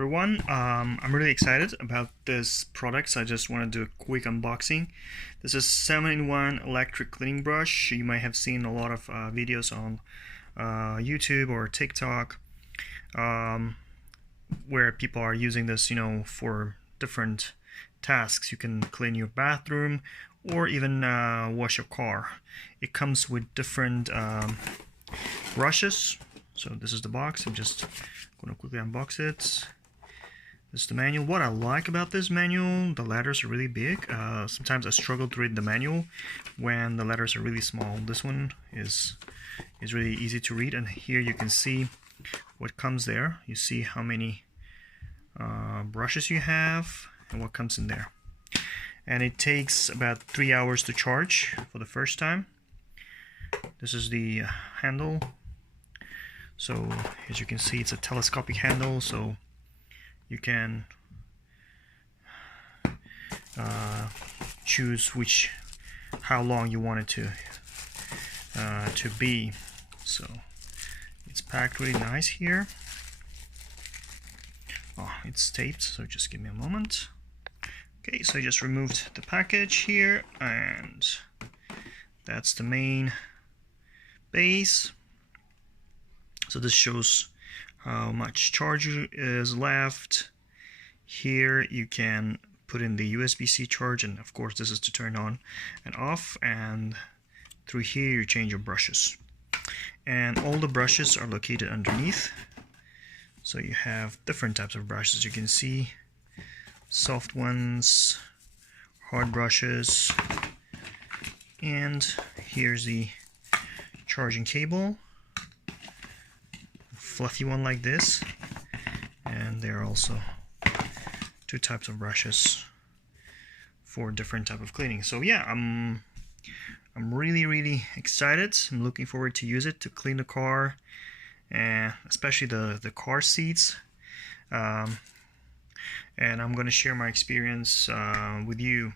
Everyone, I'm really excited about this product, so I just want to do a quick unboxing. This is 7-in-1 electric cleaning brush. You might have seen a lot of videos on YouTube or TikTok where people are using this, for different tasks. You can clean your bathroom or even wash your car. It comes with different brushes. So this is the box. I'm just going to quickly unbox it. This is the manual. What I like about this manual, the letters are really big. Sometimes I struggle to read the manual when the letters are really small. This one is really easy to read, and here you can see what comes there. You see how many brushes you have and what comes in there. And it takes about 3 hours to charge for the first time. This is the handle. So as you can see, it's a telescopic handle, so you can choose how long you want it to be. So it's packed really nice here. Oh, it's taped, so just give me a moment. Okay, so I just removed the package here, and that's the main base. So this shows how much charge is left. Here you can put in the USB-C charge, and of course this is to turn on and off, and through here you change your brushes. And all the brushes are located underneath. So you have different types of brushes. You can see soft ones, hard brushes, and here's the charging cable. Fluffy one like this, and there are also two types of brushes for different type of cleaning. So yeah, I'm really excited. I'm looking forward to use it to clean the car, and especially the car seats. And I'm going to share my experience with you.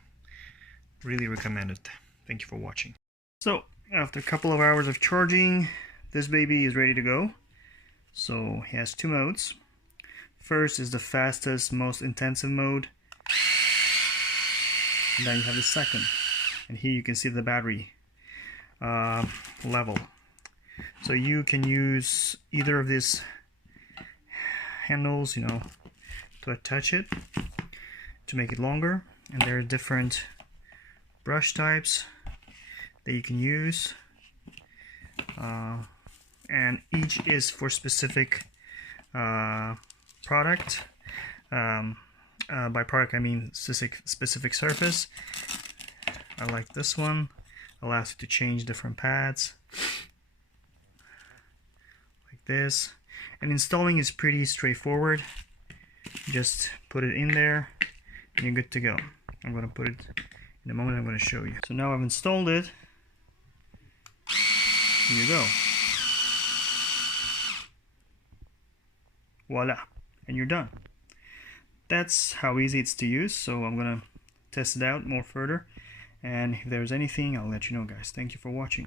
Really recommend it. Thank you for watching. So after a couple of hours of charging, this baby is ready to go. So he has two modes. First is the fastest, most intensive mode, and then you have the second, and here you can see the battery level. So you can use either of these handles, to attach it to make it longer, and there are different brush types that you can use. And each is for specific product. By product I mean specific surface. I like this one. Allows you to change different pads like this. And installing is pretty straightforward. Just put it in there and you're good to go. I'm going to put it in a moment. I'm going to show you. So now I've installed it. Here you go. Voila, and you're done. That's how easy it's to use. So I'm gonna test it out more further, and if there's anything, I'll let you know, guys. Thank you for watching.